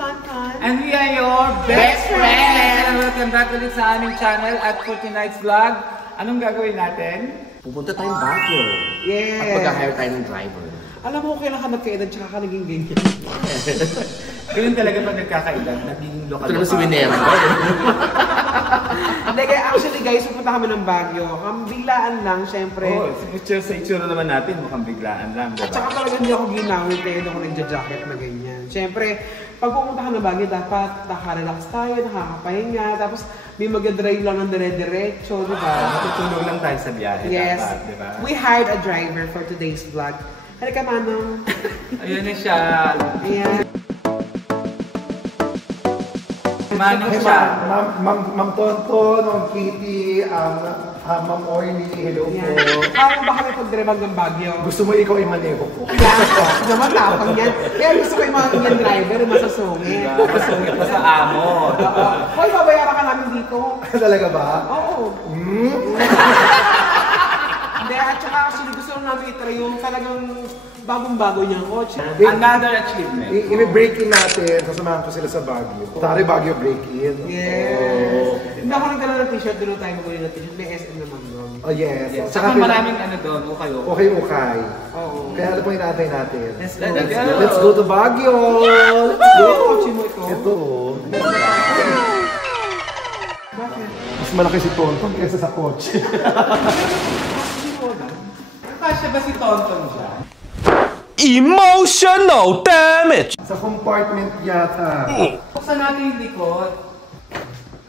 Tonton. And we are your best friends! Welcome back ulit sa aming channel at 40 Nights Vlog. Anong gagawin natin? Pupunta tayong Baguio. Yes. At pag-hire tayo ng driver. Alam mo, kailan ka nagkaedad tsaka ka naging ganyan. Ganyan talaga pag nagkakaedad, naging lokal. Ito naman si Winera. Hindi, actually guys, pupunta kami ng Baguio. Biglaan lang, syempre. Oo, sa itsura naman natin, mukhang biglaan lang, diba? At saka talaga hindi ako ginawin kaya ako nagja-jacket na ganyan. Syempre, pag pupunta ka ng Baguio, dapat nakarelax tayo, nakakapahinga, tapos may mag-drive lang ng dire-diretso, di ba? Matutulog lang tayo sa biyahe, yes. dapat, di ba? We hired a driver for today's vlog. Halika, Manong. Ayun na siya. Ayan. Manong siya. Ma'am Tonton, Ma'am Kitty, Ma'am Orly, hello po. Kaya ba kami pag-drive hanggang Baguio? Gusto mo ikaw i-maneho po? Yeah, naman tapang yan. Kaya gusto ko yung mga ganyan driver, masasungit. Masungit pa sa amo. Oo. Hoy, babayaran ka namin dito. Talaga ba? Oo. Hindi, at saka actually gusto namin itry yung talagang bagong-bago niyang kotse. Another achievement. I-break-in natin, sasamahan ko sila sa Baguio. Tari Baguio break-in. Yes. Hindi ako nagdala ng t-shirt, doon tayo magulit ng t-shirt. May SM naman doon. Oh yes. Saka maraming ano doon, ukay. Okay. Oo. Kaya ano po inaantay natin? Let's Let's go to Baguio! Let's go! Yung kotse mo ito? Ito. Bakit? Mas malaki si Tonton kaysa sa kotse. Kasya ba si Tonton siya? Emotional damage! Sa compartment yata. Buksan natin yung likod.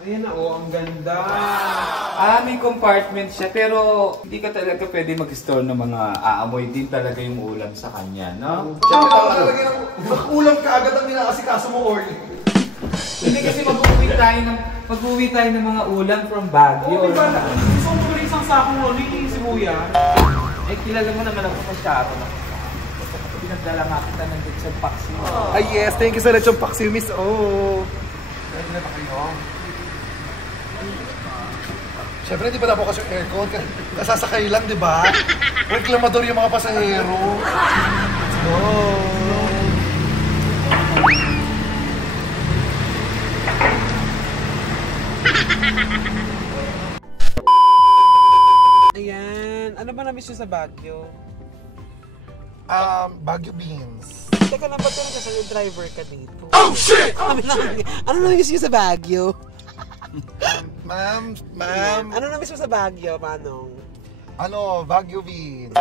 Ayan na, oh, ang ganda. May compartment siya, pero hindi ka talaga pwede mag-store ng mga aamoy din talaga yung ulam sa kanya, no? Ulam ka agad ang ninaasikaso mo, Orly. Hindi kasi mag-uwi tayo ng mga ulam from Baguio. Oh, diba? Gusto ko tuloy isang sakong ulit, sibuya. Eh, kilala mo naman ako sa Sharo. Pinagdala nga kita ng Lechon Paksiw. Ay yes, thank you sa Lechon Paksiw, Miss O. Ready na ba kayo? Siyempre, di ba na po kasi yung aircon? Nasasakay lang, di ba? Reklamador yung mga pasahero. Let's go! Ayan. Ano ba na-miss nyo sa Baguio? Baguio beans. Teka lang, ba't talaga sa driver ka dito? Oh, shit! Ano na-miss nyo sa Baguio? Ma'am, Ano na-miss mo sa Baguio, Manong? Baguio beans.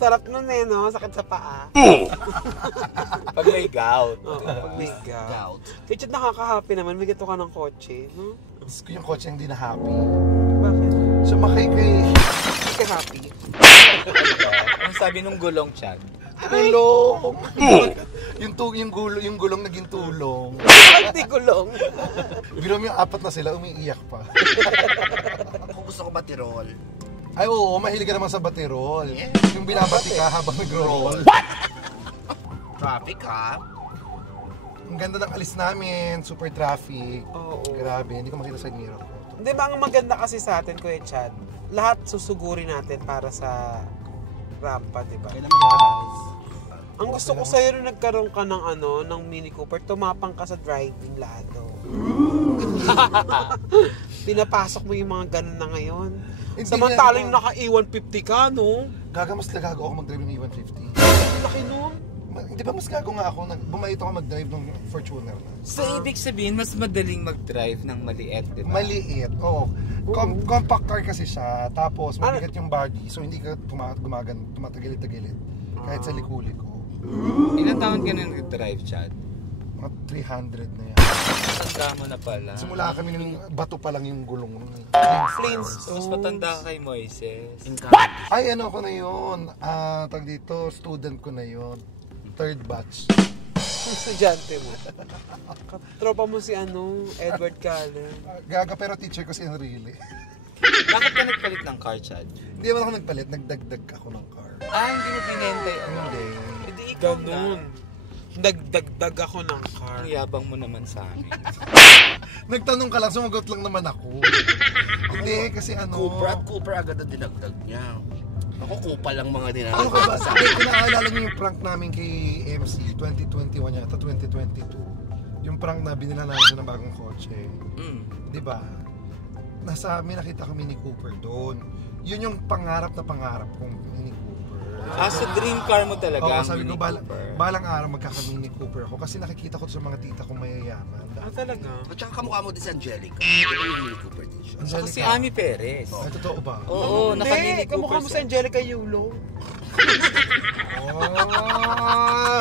Sarap nun eh, no? Sakit sa paa. Pag may gout. Oo, pag may gout. Richard, nakaka-happy naman. May gato ka ng kotse, no? Gusto ko yung kotse hindi na happy. Bakit? Sumakay kay... Hindi ka happy. Ang sabi nung gulong, Chad? Tulong! yung gulong naging tulong. Hindi gulong. Biro mo yung apat na sila, umiiyak pa. Kung gusto ko batirol. Ay oo, mahilig ka naman sa baterol. Yeah. Yung binabati ka habang nag-roll. Traffic ha? Ang ganda ng alis namin, super traffic. Oo. Grabe, hindi ko makita sa mirror ko. Hindi ba ang maganda kasi sa atin, Kuya Chad? Lahat susugurin natin para sa rampa, di ba? Ang gusto ko sa'yo nung nagkaroon ka ng ng Mini Cooper, tumapang ka sa driving lado. Pinapasok mo yung mga ganun na ngayon. Samantalang naka-E150 ka, no? Gaga, mas nagago ako mag-drive ng E150. Laki nun. Di ba mas gago nga ako, bumait ako mag-drive ng Fortuner. So, ibig sabihin, mas madaling mag-drive ng maliit, di ba? Maliit, oo. Compact car kasi siya, tapos mabigat yung body, so hindi ka tumatagilit-tagilit. Kahit sa liko-liko. Ilang taon ka na nag-drive, Chad? Mga 300 na yan. Tanda mo na pala. Simula kami ng bato pa lang yung gulong. Planes. Mas matanda ka kay Moises. Ay, ano ko na yun? Tag dito, student ko na yun. Third batch. Estudyante mo. Tropa mo si Edward Callen. Gaga, pero teacher ko si Enrile. Bakit ka nagpalit ng car, Chad? Hindi naman ako nagpalit, nagdagdag ako ng car. Hindi mo binentay. Hindi. Hindi ikaw Ganun. Nagdagdag ako ng car. Ang yabang mo naman sa amin. Nagtanong ka lang, sumagot lang naman ako. Hindi, kasi Cooper agad ang dinagdag niya. Ako kupal lang mga dinami. Ano ka ba? Sabi ko naalala niyo yung prank namin kay MC 2021 yata, 2022. Yung prank na binila namin siya ng bagong kotse. Di ba? Nasa amin nakita ko Mini Cooper doon. Yun yung pangarap na pangarap kong Mini Cooper. Sa dream car mo talaga. Oo, ang sabi ko Mini Cooper. balang araw magkaka-Mini Cooper ako kasi nakikita ko sa mga tita kong mayayaman. Talaga? At saka kamukha mo din si Angelica. Ito yung Mini Cooper din siya. Saka si Ami Perez. Ay, totoo ba? Oo, naka-Mini Hindi, kamukha mo Cooper sa Angelica Yulo. Oh!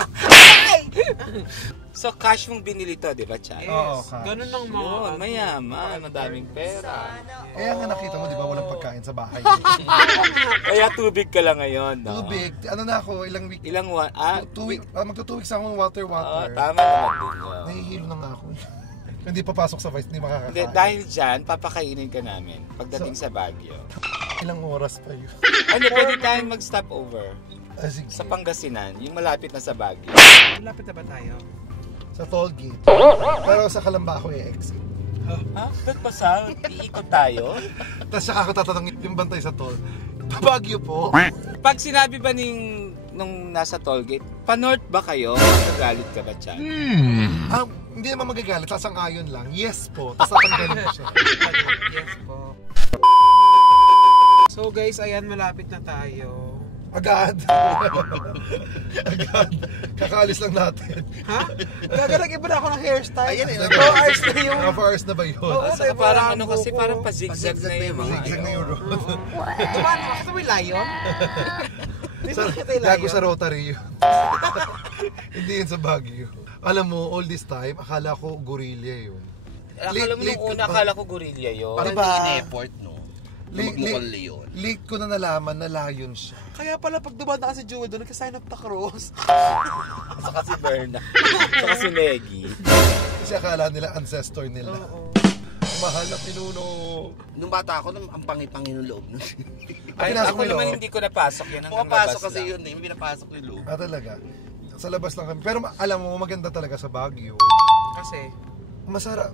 So cash mong binili to, di ba, Chay? Oo, Yes, cash. ganun ang mga... Yun, mayaman, madaming pera. Kaya nga nakita mo, di ba, walang pagkain sa bahay. Kaya tubig ka lang ngayon, no? Tubig. Ano na ako, ilang week? Ilang Magto 2 weeks ako ng water. tama naman din yun. Nahihilo na nga ako. Hindi papasok sa Vice, hindi makakakain. Hindi, dahil dyan, papakainin ka namin pagdating sa Baguio. Ilang oras pa yun? Ano, pwede tayong mag-stop over Sige. sa Pangasinan, yung malapit na sa Baguio. Malapit na ba tayo? Sa toll gate. Pero sa Kalamba ako i-exit. Ha? Ba't ba sa? Iikot tayo? Tapos saka ako tatanungin yung bantay sa toll. Baguio po. Pag sinabi ba nung nasa tollgate, pa-north ba kayo? Magagalit ka ba, Chan? Hindi naman magagalit, sasang-ayon lang. Yes po. Tapos tatanggalin ko siya. Yes po. So guys, ayan, malapit na tayo. Agad. Agad. Kakaalis lang natin. Ha? Gagarag-iba na ako ng hairstyle. Ayan, 4 hours na yung... 4 hours na ba yun? Oo, Saka diba? parang ano kasi, Buko. parang pa-zigzag na yung mga Zigzag na yung road. Dumaan mo, kasi may lion? Di ba nakita yung Gago lion? sa Rotary yun. Hindi yun sa Baguio. Alam mo, all this time, akala ko gorilla yun. Akala mo nung una, akala ko gorilla yun. Parang Diba? hindi in-effort, no? Magmukhang leon. Late ko na nalaman na lion siya. Kaya pala pag dumaan na kasi Jewel doon, nagka-sign up the cross. Saka si Berna. Saka si Meggy. Kasi akala nila ancestor nila. Oo. Mahal na pinuno. Nung bata ako, ang pangi-pangi ng loob nun. Ay, pinasok ako mo naman yun? hindi ko napasok yan. Hanggang Pumapasok labas kasi lang. yun eh, pinapasok yung loob. Talaga. Sa labas lang kami. Pero alam mo, maganda talaga sa Baguio. Kasi, Masarap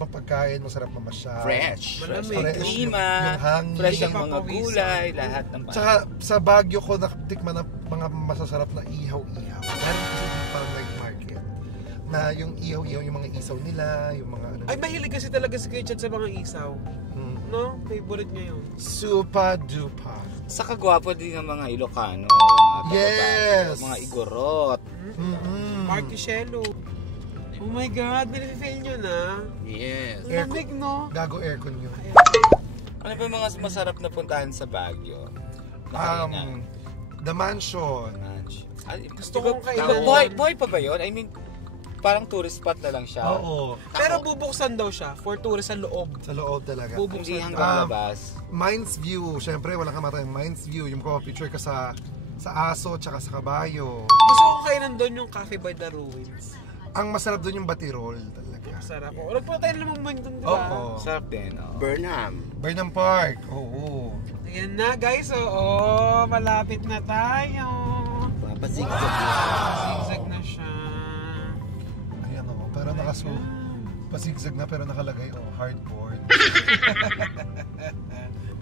ang pagkain, masarap mamasyal. Fresh. malamig. Fresh. Klima, Yung hangin. fresh ang mga Papawisan. gulay, lahat ng Tsaka sa Baguio ko natikman ng mga masasarap na ihaw-ihaw. Meron kasi dito parang night market. Na yung ihaw-ihaw, yung mga isaw nila, yung mga ano. Ay, mahilig kasi talaga si Kuya Chad sa mga isaw. No? Favorite niya yun. Supa dupa. Saka gwapo din ng mga Ilocano. Mga Yes! Mga Igorot. Marky Shelo. Oh my God, nilifeel nyo na. Yes. Ang lamig, no? Gago aircon yun. Ano ba yung mga masarap na puntahan sa Baguio? The Mansion. Ay, Gusto diba, kong kailan- Buhay pa ba yun? I mean, parang tourist spot na lang siya. Oo. Pero bubuksan daw siya for tourist sa loob. Sa loob talaga. Hindi Bubuksan. hanggang labas. Mines View. Siyempre, walang kamatay. Mines View. Yung picture ka sa aso tsaka sa kabayo. Gusto kong kainan doon yung Cafe by the Ruins. Ang masarap doon yung batirol talaga. Sarap. O, nagpunta tayo naman doon, di ba? Oo. Sarap din, oh. Burnham. Burnham Park. Oo. Ayan na, guys. Oo, malapit na tayo. Papazigzag na. Zigzag na siya. Ayan o. Pero pasigzag na pero nakalagay hardboard.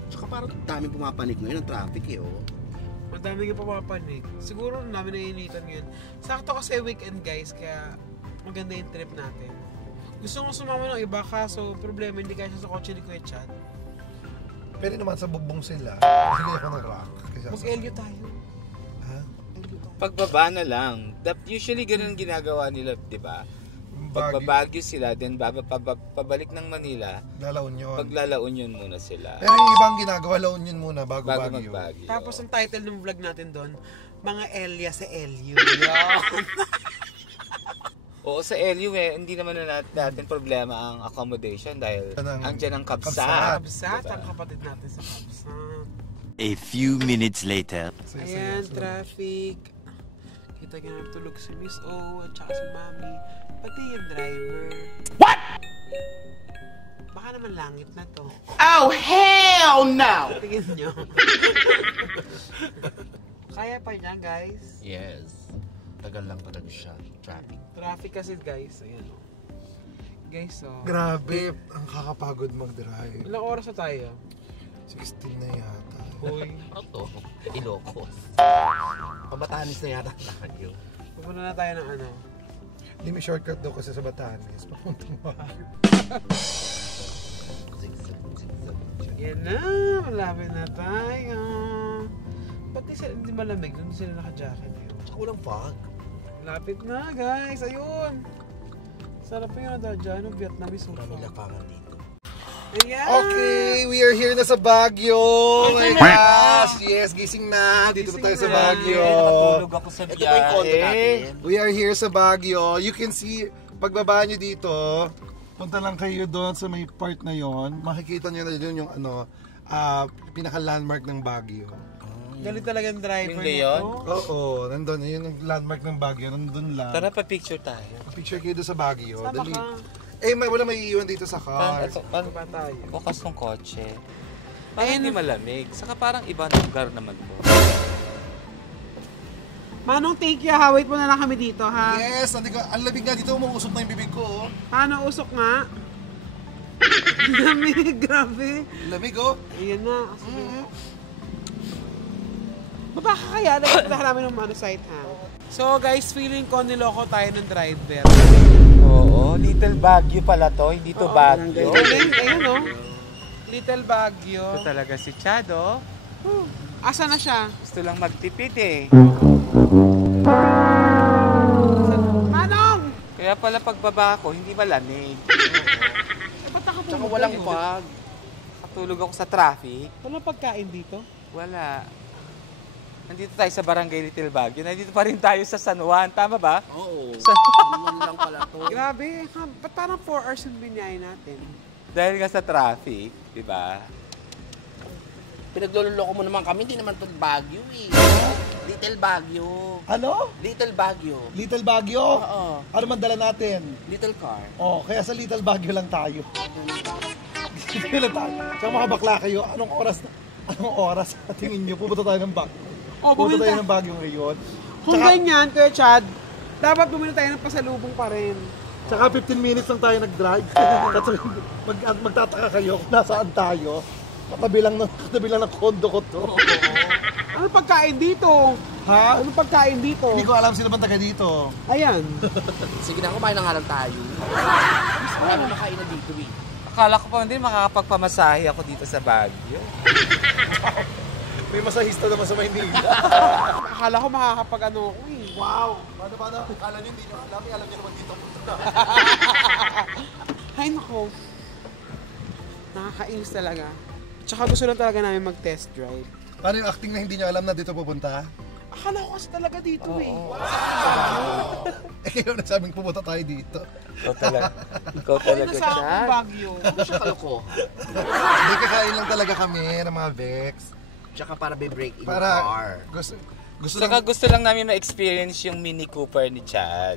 Tsaka parang daming pumapanik ngayon ng traffic eh, oh. Madami nga pumapanik. Siguro namin naiinitan ngayon. Sakto kasi weekend, guys, kaya maganda yung trip natin. Gusto kong sumama ng iba, kaso problema hindi kaya siya sa kotse ni Kuya Chad. Pero naman sa bubong sila, bigay ako ng rock. Mag-Elio tayo. Ha? Pagbaba na lang. Usually ganun ginagawa nila, di ba? Pagbabagyo sila, then pabalik ng Manila, Lalaon yun. paglalaon yun muna sila. Pero yung ibang ginagawa, laon yun muna bago Bago Baguio. magbagyo. Tapos ang title ng vlog natin doon, Mga Elia sa Elio. Oo, sa LU hindi naman na natin problema ang accommodation dahil andyan ang kabsat. Kabsat, ang kapatid natin sa Kabsat. A few minutes later. Ayan, traffic. Kita ka na tulog si Miss O at saka si Mami. Pati yung driver. What? Baka naman langit na to. Oh, hell no! Tingin nyo. Kaya pa niya, guys. Yes. Tagal lang talaga siya. Traffic. Traffic kasi, guys. Ayan o. Guys, oh. Grabe, ang kakapagod mag-drive. Ilang oras na tayo? 16 na yata. Hoy. Ito, Ilocos. Pabatanis na yata tayo. Pupunta na tayo ng ano. Hindi may shortcut daw kasi sa Batanes. Papuntang Baguio. Yan na, malapit na tayo. Ba't hindi malamig? Doon sila naka-jacket yun. Tsaka walang fog. Lapit na guys, ayun. Sarap yung ano dyan, yung Vietnamese food. Maraming lapangan dito. Ayan! Okay, we are here na sa Baguio. Oh my gosh! Yes, gising na. Dito na tayo sa Baguio. Nakatulog ako sa Ito po yung konti natin. We are here sa Baguio. You can see, pagbaba nyo dito, punta lang kayo doon sa may part na yon. Makikita nyo na yun yung ano, pinaka-landmark ng Baguio. Galit talaga yung driver Yung Leon? nito. Oo, nandun. Yun yung landmark ng Baguio. Nandun lang. Tara pa picture tayo. Picture kayo doon sa Baguio. Sama Dali. ka. Wala may iiwan dito sa car. Ano ba tayo? Bukas ng kotse. Parang hindi malamig. Saka parang ibang lugar naman po. Manong, thank you ha. Wait muna lang kami dito ha. Yes, ang lamig nga dito. Umuusok na yung bibig ko. Oh. Paano usok nga? Lamig, grabe. Lamig oh. Ayan na. Mabaka kaya, nagpunta namin ng ano site ha. So guys, feeling ko niloko tayo ng driver. Oo, Little Baguio pala to. Hindi to Baguio. Ayun o. Little Baguio. Ito talaga si Chad, oh. Asa na siya? Gusto lang magtipid eh. Manong! Kaya pala pagbaba ko, hindi malamig. Ba't nakapulog Tsaka walang kayo? fog. Katulog ako sa traffic. Walang pagkain dito? Wala. Nandito tayo sa Barangay Little Baguio. Nandito pa rin tayo sa San Juan. Tama ba? Oo. Sa... Yun lang pala to. Grabe, ba't parang 4 hours yung binyahe natin? Dahil nga sa traffic, di ba? Pinagloloko mo naman kami, hindi naman to Baguio eh. Little Baguio. Ano? Little Baguio. Little Baguio? Oo. Ano man dala natin? Little car. Oh, kaya sa Little Baguio lang tayo. Dito lang tayo. Tsaka mga bakla kayo, anong oras tingin nyo? Pupunta tayo ng Baguio. Oh, Pupunta bumili tayo tayo. ng Baguio ngayon. Kung ganyan, Kuya Chad, dapat bumili tayo ng pasalubong pa rin. Tsaka 15 minutes lang tayo nag-drive. Tapos magtataka kayo kung nasaan tayo. Katabi lang ng kondo ko to. Ano pagkain dito? Ha? Ano pagkain dito? Hindi ko alam sino bang taga dito. Ayan. Sige na, kumain na nga lang tayo. Marami makainan dito eh. Akala ko pa hindi makakapagpamasahe ako dito sa Baguio. May masahista naman sa Maynila. Akala ko makakapag ano ako eh. Wow! Paano? Akala nyo hindi nyo alam. Alam nyo naman dito. Ay nako. Nakakainis talaga. Tsaka gusto lang talaga namin mag-test drive. Paano yung acting na hindi nyo alam na dito pupunta? Akala ko kasi talaga dito eh. Eh kayo nagsabing pupunta tayo dito. Ikaw talaga. Ikaw talaga, Nasa akong Chad. Baguio. Ano siya kaloko? Hindi, kakain lang talaga kami ng mga Vex. Tsaka para be-break in Para car. gusto Saka lang, gusto lang namin ma-experience yung Mini Cooper ni Chad.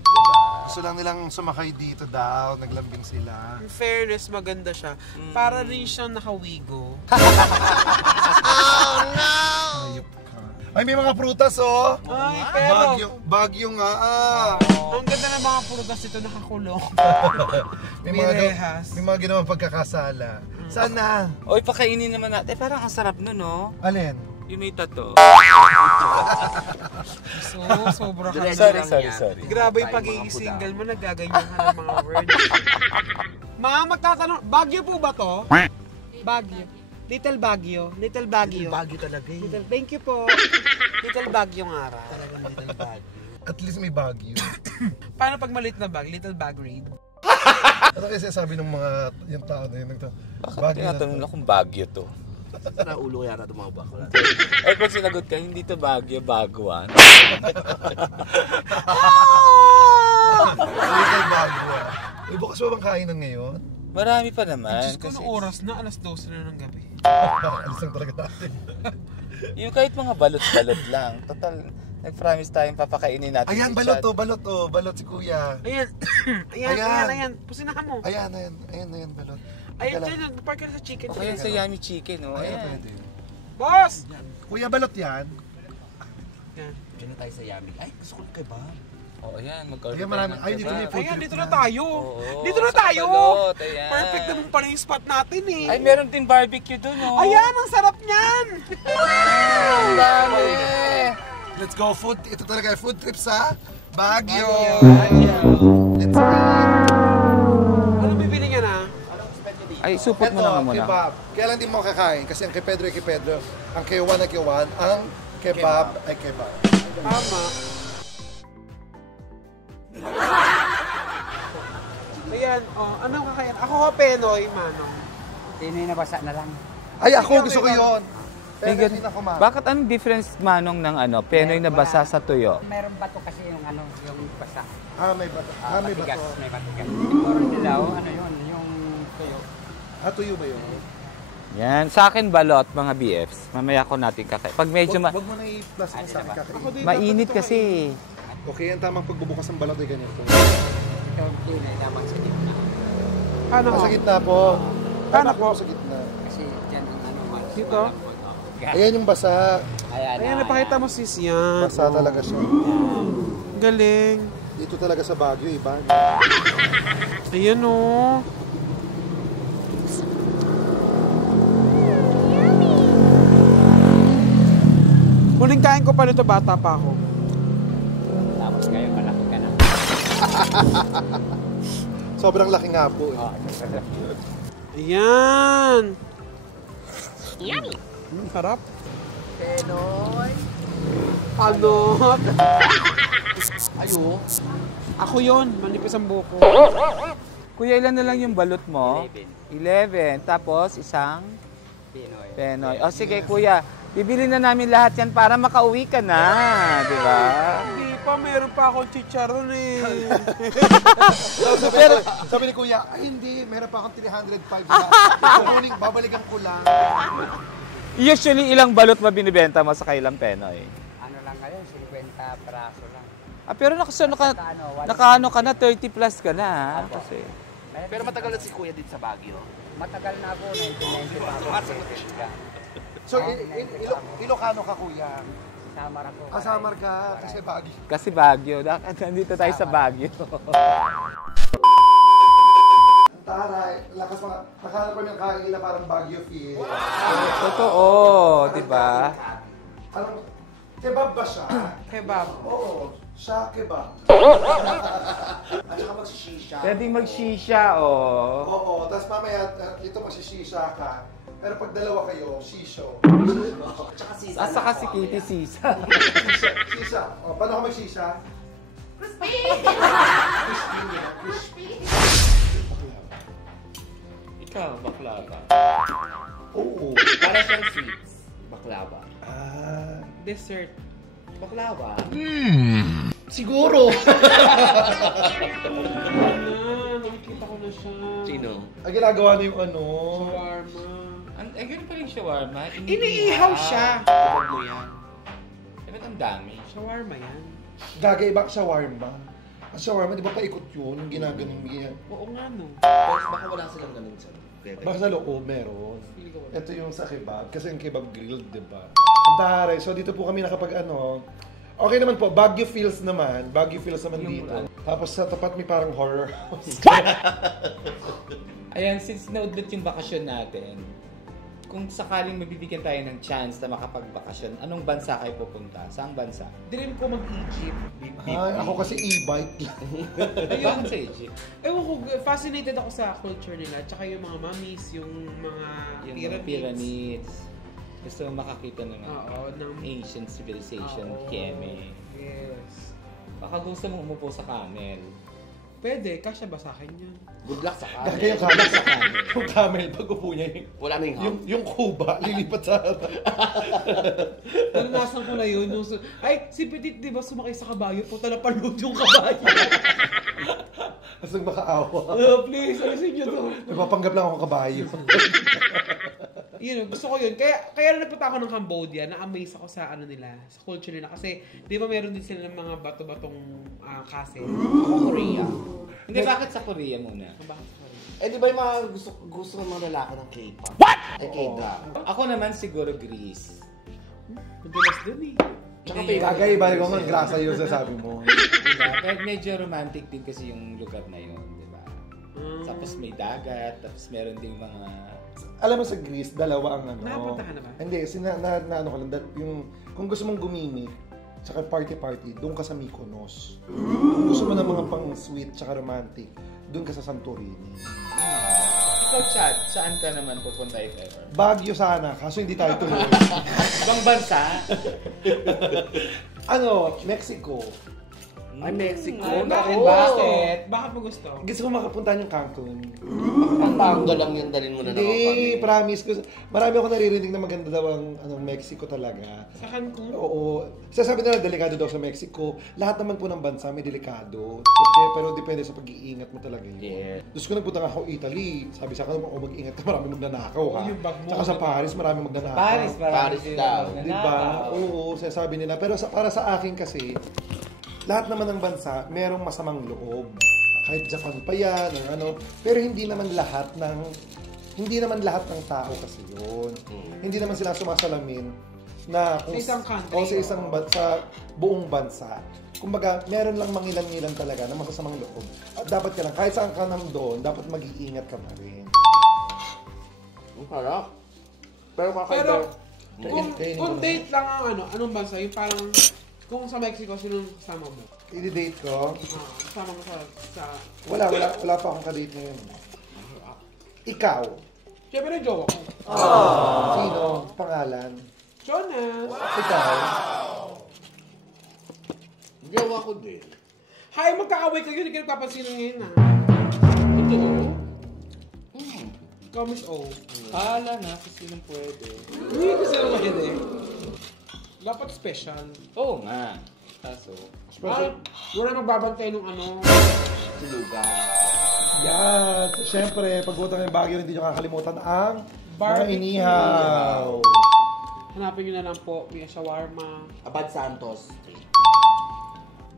gusto lang nilang sumakay dito daw. Naglambing sila. In fairness, maganda siya. Para rin siyang nakawigo. Ayop ka. Ay, may mga prutas oh! Ay, pero Bagyo nga ang ganda ng mga prutas dito nakakulong. May Mirehas. may mga ginawang pagkakasala. Saan na? Oy, pakainin naman natin. Parang ang sarap nun, no? Alin? Yung may tato. So, sobra ka. Diretso lang yan. Sorry. Grabe yung Tayo, pagiging mga single mo, nagaganyan ka ng mga words. Mga magtatanong, Baguio po ba to? Baguio. Little Baguio. Little Baguio. Baguio talaga eh. Thank you po. Little Baguio nga ra. Talagang Little Baguio. At least may Bagyo. Paano pag maliit na bag? Little bag read? Ano kasi sabi ng mga yung tao na yun? Bakit tinatanong na kung Baguio to? Sana ulo yata itong mga bakla. Ay, kung sinagot ka, hindi to Baguio, Baguan. Little Bagyo. Eh, bukas ba bang kainan ngayon? Marami pa naman. Diyos ko, anong oras na? Alas 12 na ng gabi. Alis lang talaga natin. Yung kahit mga balot-balot lang. Total, nag-promise tayong papakainin natin. Ayan, si balot Chad. oh, balot oh. Balot si kuya. Ayan. Ayan. Pusinahan mo. Ayan, balot. Ayan, Teka lang. dyan. Nagpark ka na sa chicken. O kaya sa Yummy Chicken, oh. Ayan, Ayan. pwede. Boss! Kuya, balot yan. Yan. Diyan na tayo sa Yummy. Ay, gusto ko kay Bob. Oh, ayan, mag-order Ayan, marami. tayo ng Ay, dito na yung kebab. food Ayan, trip dito na na. tayo. Oo, Dito na sa tayo. Balot, ayan. Perfect naman pala yung spot natin eh. Ay, meron din barbecue dun, oh. Ayan, ang sarap niyan. Ang dami. Let's go food. Ito talaga yung food trip sa Baguio. Let's go. Ano bibili niya na? Ay, supot mo Ito, na nga muna. kebab. Kaya lang di mo kakain kasi ang kay Pedro ay kay Pedro. Ang kay Juan ay kay Juan. Ang kebab ay kebab. Tama. Ayan, oh, anong kakain? Ako ko Penoy, Manong. Pinoy na basa na lang. Ay, ako gusto ko yun. May Pero gan- hindi na kumain. Bakit anong difference, Manong, ng ano, Penoy na basa sa tuyo? Meron bato kasi yung ano, yung basa. May bato. May Matigas, bato. may matigas. Yung parang dilaw, ano yun, yung tuyo. Tuyo ba yun? Yan, sa akin balot, mga BFs. Mamaya ko natin kakain. Pag medyo Wag mo na i-plus mo sa akin kakain. Ako din, mainit dapat ito kasi. Okay, ang tamang pagbubukas ng balat ay ganito. Ito, Pinoy naman sa gitna. Paano ko? Sa gitna po. Paano Paano po? po sa gitna? Kasi dyan ang ano, Dito? Ayan yung basa. Ayan, napakita mo sis yan. Basa talaga siya. Galing. Dito talaga sa Baguio, iba. Ayan o. Huling kain ko pa nito, bata pa ako. Tapos ngayon, malaki ka na. Sobrang laki nga po. Ayan. Yummy. Sarap. Pinoy. Ano? Ayo. Ako yon, manipis ang buko. Kuya, ilan na lang yung balot mo? 11. Tapos, isang Pinoy. Penoy. O sige, kuya. Bibili na namin lahat yan para makauwi ka na. Di ba? Hindi pa, meron pa akong chicharon eh. Pero sabi ni Kuya, ay hindi, meron pa akong 305 na. Kukunin, babalikan ko lang. Usually, ilang balot ba binibenta mo sa kailang Penoy? Ano lang ngayon, 50 peraso lang. Ah, pero nakaano ka na, 30 plus ka na. Ha? Kasi, Pero matagal na si Kuya din sa Baguio. Matagal na ako, 1990 pa ako. So, Ilocano ka Kuya? Samar ako. Samar ka kasi Baguio. kasi Baguio. Nandito tayo sa Baguio. Taray, lakas mga, nakahanap kami ng kain na parang Baguio feel. Totoo, di ba? Anong, kebab ba siya? Kebab. Oo, siya kebab. At saka magsishisha. Pwedeng mag-shisha, oh. Oo, tapos mamaya, ito magsishisha ka. Pero pag dalawa kayo, shisho. At saka si Kitty Sisa. Shisha. O, paano ka magshisha? Ikaw, baklava. Oo. Para siyang sweets. Baklava. Dessert. Baklava? Siguro. Ayan, nakikita ko na siya. Sino? Ang ginagawa na yung ano. Shawarma. Ay, ganun pa rin shawarma. Iniihaw siya. Tubad mo yan. Eh, ba't ang dami? Shawarma yan. Gagay ba shawarma? Ang shawarma, di ba paikot yun? Yung ginaganon mo yan. Oo nga no. Tapos baka wala silang ganun sa Baka sa loob, meron. Ito yung sa kebab. Kasi yung kebab grilled, di ba? Ang taray. So dito po kami nakapag ano. Okay naman po, Baguio feels naman. Baguio feels naman dito. Tapos sa tapat may parang horror house. Ayan, since naudlot yung bakasyon natin, kung sakaling mabibigyan tayo ng chance na makapagbakasyon, anong bansa kayo pupunta? Saang bansa? Dream ko mag-Egypt. Ay, ako kasi e-bike lang. Ayun sa Egypt. Ewan ko, fascinated ako sa culture nila. Tsaka yung mga mummies, yung mga Yung mga pyramids. Gusto mo makakita ng Oo, ng... ancient civilization, Oo. Kieme. Yes. Baka gusto mong umupo sa camel. Pwede, kasya ba sa akin yan? Good luck sa Gagay yung camel sa camel. Yung camel, pag upo niya, Wala na yung kuba, lilipat sa harap. Naranasan ko na yun. Yung, ay, si Petit, di ba sumakay sa kabayo? Puta na palud yung kabayo. Tapos nagmakaawa. Please, alisin niyo to. Nagpapanggap lang ako kabayo. Yun, gusto ko yun. Kaya na nagpunta ako ng Cambodia, na-amaze ako sa ano nila, sa culture nila. Kasi, di ba meron din sila ng mga bato-batong castle? Ako Korea. Hindi, bakit sa Korea muna? Bakit sa Korea? Eh di ba yung mga gusto ng mga lalaki ng K-pop? What? Ay K-drama. Ako naman siguro Greece. Madulas dun eh. Tsaka kagay-ibay ko man, grasa yun sa sabi mo. Diba? Pero medyo romantic din kasi yung lugar na yun, di ba? Tapos may dagat, tapos meron ding mga... Alam mo sa Greece, dalawa ang ano. Napunta ka na ba? Hindi, ano ko lang, yung, kung gusto mong gumimik, tsaka party-party, doon ka sa Mykonos. Kung gusto mo ng mga pang-sweet tsaka romantic, doon ka sa Santorini. Ikaw, Chad, saan ka naman pupunta if ever? Baguio sana, kaso hindi tayo tuloy. Ibang bansa? Mexico. Ay, Mexico. Bakit? Bakit mo gusto? Gusto ko makapuntahan yung Cancun. Pampanga lang yun, dalhin mo na naman Hindi, kami. promise ko. Marami ako naririnig na maganda daw ang Mexico talaga. Sa Cancun? Oo. Sasabi nila delikado daw sa Mexico. Lahat naman po ng bansa may delikado. Pero depende sa pag-iingat mo talaga yun. Yeah. Tapos kung nagpunta nga ako Italy, sabi sa akin, mag-iingat ka, marami magnanakaw ha. Yung bag mo. Tsaka sa Paris, marami magnanakaw. Paris daw. Diba? Oo, sinasabi nila. Pero para sa akin kasi, lahat naman ng bansa, merong masamang loob. Kahit Japan pa yan, or ano. Pero hindi naman lahat ng tao kasi yun. Hindi naman sila sumasalamin na kung, Sa isang country. o sa isang sa buong bansa. Kumbaga, meron lang mangilan-ngilan talaga na masasamang loob. At dapat ka lang, kahit saan ka nang doon, dapat mag-iingat ka pa rin. Ang harap. Pero Pero, Training kung ko date lang ang anong bansa, yung parang, kung sa Mexico, sinong kasama mo? I-date ko. Kasama mo sa... Wala pa akong kadate ngayon. Ikaw. Siyempre, jowa ko. Sino? Pangalan? Jonas! Ikaw. Gawa ko din. Hay, magkaaway kayo, hindi kayo papansin ngayon ha. Totoo? Ikaw, Miss O. Hala na, kasi sinong pwede. Hindi kasi naman yun eh. Dapat special. Oo nga. Kaso, Wala magbabantay nung ano. tulugan. Yan. Siyempre, pagpunta ng Baguio, hindi nyo kakalimutan ang mga Barbecue. inihaw. Hanapin nyo na lang po, may shawarma. Abad Santos.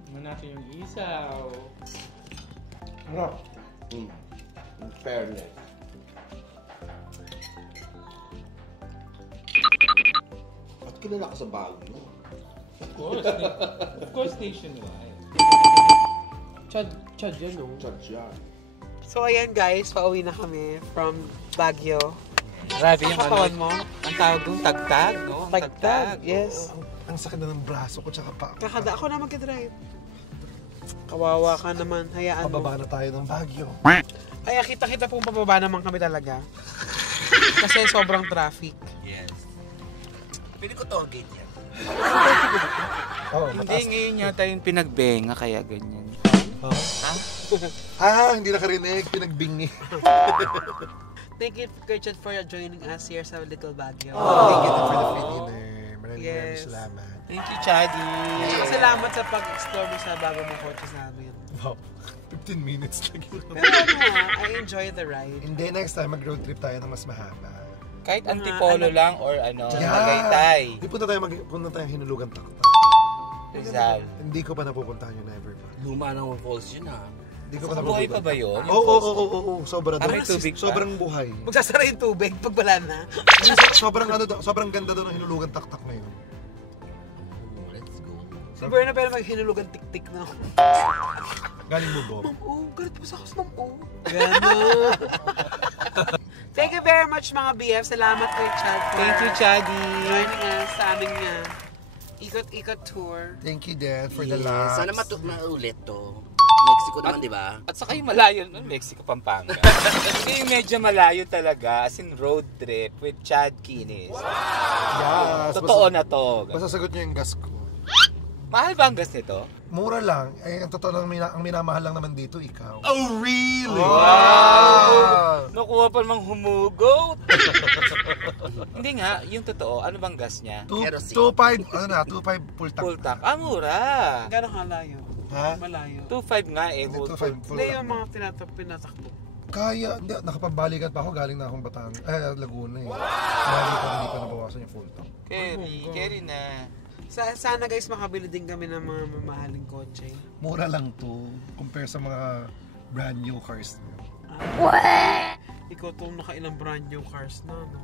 Hanapin yung isaw. Ano? In fairness. Ba't kilala ka sa Baguio? Of course, nationwide. Chad yan, no? Judge yan. So, ayan guys, pauwi na kami from Baguio. Grabe yung Katawan mo? ang tawag doon, tagtag, no? Tagtag, yes. Ang sakit na ng braso ko tsaka pa. Kakada ako na mag-drive. Kawawa ka naman, hayaan mo. Pababa na tayo ng Baguio. Ay, kita-kita pong pababa naman kami talaga. Kasi sobrang traffic. Yes. Pili ko toll gate yan. Oo, Hindi, mataas. ngayon yata yung pinagbenga, kaya ganyan. Hindi nakarinig. Pinagbingi. Thank you, Richard, for joining us here sa Little Baguio. Thank you for the free dinner. Maraming Yes. salamat. Thank you, Chadi. Salamat sa pag-explore mo sa bago mong kotse sa amin. Wow. 15 minutes lang yun. Pero ano I enjoy the ride. Hindi, next time mag-road trip tayo ng mas mahaba. Kahit antipolo lang or ano, Yeah. Tagaytay. Di punta tayo hinulugan takot. Rizal. Hindi ko pa napupuntahan yun, never pa. Luma ng falls yun ha. Hindi ko pa Buhay napupuntahan. pa ba yun? Oo, sobra Ah, may doon. tubig pa? Sobrang buhay. Magsasara yung tubig pag wala na. sobrang ganda doon ng hinulugan taktak ngayon. Let's go. Si Berna pero maghinulugan tik-tik na. Galing mo, Bob. Oh, galit po sa kusang oh. Gano'n. Thank you very much mga BF. Salamat kay Chad. Thank you, Chadi. Joining us sa aming ikot-ikot tour. Thank you, Dad, for the Yes. laughs. Sana maulit to. Mexico naman, di ba? At saka yung malayo nun, Mexico, Pampanga. Hindi yung medyo malayo talaga, as in road trip with Chad Kinis. Yes, Totoo na to. Basta sagot niyo yung gas ko. Mahal ba ang gas nito? Mura lang. Ang totoo lang, ang minamahal lang naman dito, ikaw. Oh, really? Wow! Nakuha pa namang humugot. Hindi nga, yung totoo, ano bang gas niya? 2.5, 2.5 full tank. Full tank. Ah, mura. Gano'ng kalayo? Ha? Malayo. 2.5 nga eh. Hindi, Full 2.5 full Hindi tank. yung mga pinatakbo. Kaya, hindi, nakapambalikan pa ako, galing na akong Laguna eh. Galing pa, hindi pa nabawasan yung full tank. Carry na. Sana guys makabili din kami ng mga mamahaling kotse. Mura lang to, compare sa mga brand new cars. Ikaw itong nakailang brand new cars na. No?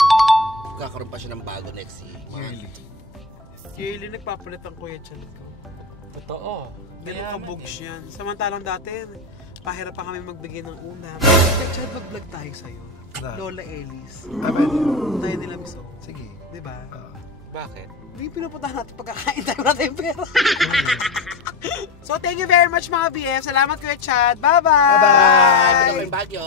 Kakaroon pa siya ng bago next year. Yearly. Yearly nagpapalit ang Kuya Chad ko. Totoo. Ganun kabugs yan. Samantalang dati, pahirap pa kami magbigay ng ulam. Kuya Chad, mag-vlog tayo sa'yo. Lola Ellis. Pwede. Tayo nila miso. Sige. Diba? Bakit? Hindi pinupuntahan natin pagkakain tayo natin yung pera. So, thank you very much mga BF. Salamat Kuya Chad. Bye-bye! Bye! Ito yung Baguio.